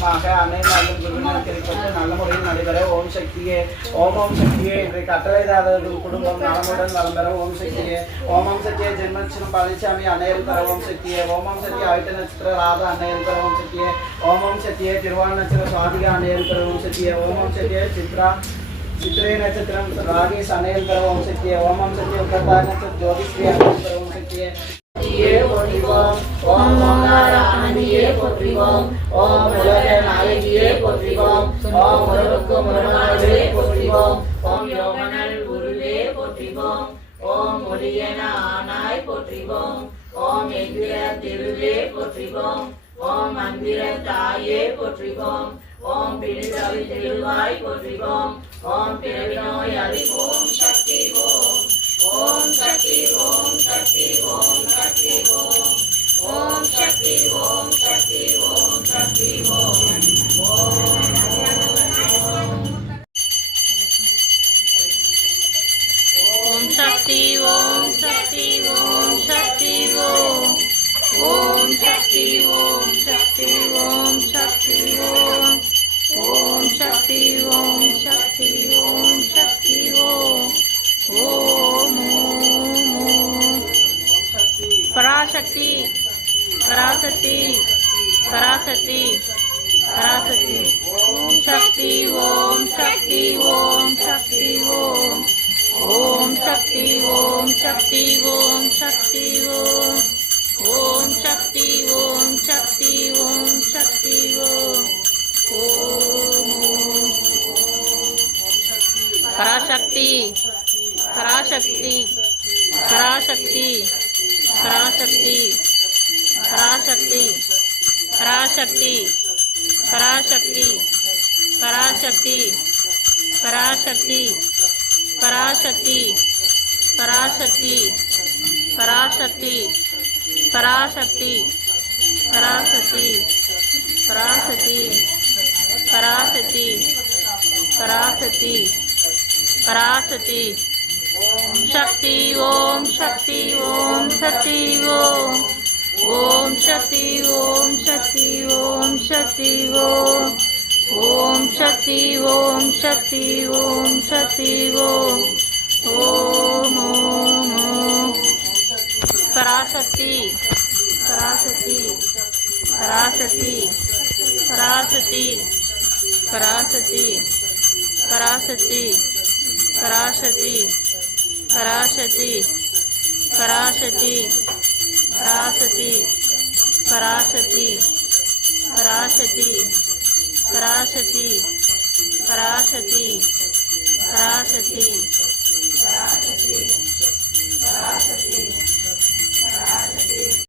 ಮಾಹೆ ಆನೆ ನಲ್ಲ ಗುರುವಿನ ಕೇಳಿಕೊಂಡು ನಲ್ಲಮುಡಿ ನಡಿದರೆ ಓಂ ಶಕ್ತಿಗೆ ಓಂ ಓಂ ಶಕ್ತಿಗೆ ಇಂறைக்கு ಅತ್ತಲೈದಾದರು ಕುಟುಂಬಂ ನಲಮುಡನ್ ನಲಮರ ಓಂ ಶಕ್ತಿಗೆ ಓಂ ಓಂ ಶಕ್ತಿಗೆ ಜನ್ಮಕ್ಷಣ ಪಾಲಿಸಾಮಿ ಅನೇಲ್ ತರ ಓಂ ಶಕ್ತಿಗೆ ಓಂ ಓಂ ಶಕ್ತಿ ಆಯುತ ನಕ್ಷತ್ರ ರಾಧ ಅನೇಲ್ ತರ ಓಂ ಶಕ್ತಿಗೆ ಓಂ ಓಂ ಶಕ್ತಿಗೆ ತಿರುವಾಣ ನಕ್ಷತ್ರ ಸ್ವಾದಿಗ ಅನೇಲ್ ತರ ಓಂ ಶಕ್ತಿಗೆ ಓಂ ಓಂ ಶಕ್ತಿಗೆ ಚಿತ್ರ చిత్రే నక్షత్రం రాగి సనయల్ తర ఓం శక్తి ఓం ఓం శక్తి ఉత్తర నక్షత్రం జ్యోతిష్క్రియ ఓం శక్తి ఓం ఓం రాణియే పుత్రి ఓం ஓம் உலக நாயகியே போற்றிவோம் ஓம் உலகுக்கு முருகாவே போற்றிவோம் ஓம் யோகனல் குருவே போற்றிவோம் ஓம் ஒளியன ஆனாய் போற்றிவோம் ஓம் எந்திர திருவே போற்றிவோம் ஓம் மந்திர தாயே போற்றிவோம் ஓம் பிடிதவி திருவாய் போற்றிவோம் ஓம் பிறவி நோய் சக்தி ஓம் ஓம் சக்தி ஓம் சக்தி ஓம் சக்தி ஓம் ஓம் சக்தி ஓம் சக்தி ஓம் சக்தி ஓம் ஓம் சக்தி ஓம் சக்தி ஓம் சக்தி ஓம் ஓம் சக்தி ஓம் சக்தி ஓம் சக்தி ஓம் ஓம் சக்தி ஓம் சக்தி ஓம் சக்தி ஓம் ஓம் ஓம் ஓம் பராசக்தி पराशक्ति पराशक्ति पराशक्ति ओम शक्ति ओम शक्ति ओम शक्ति, ओम। ओम शक्ति ओम शक्ति ओम शक्ति, ओम। ओम शक्ति ओम शक्ति ओम शक्ति, ओम। पराशक्ति पराशक्ति पराशक्ति पराशक्ति। पराशक्ति पराशक्ति पराशक्ति पराशक्ति पराशक्ति पराशक्ति पराशक्ति पराशक्ति पराशक्ति पराशक्ति पराशक्ति पराशक्ति पराशक्ति पराशक्ति शक्ति ओम शक्ति ओम शक्ति ओम ஓம் ஓம் சக்தி ஓம் சக்தி ஓம் சக்தி ஓம் ஓம் சக்தி ஓம் சக்தி ஓம் சக்தி ஓம் ஓம் ஓம் ஓம் பராசக்தி பராசக்தி பராசக்தி பராசக்தி பராசக்தி பராசக்தி பராசக்தி பராசக்தி பராசக்தி पराशति पराशति पराशति पराशति पराशति पराशति। पराशति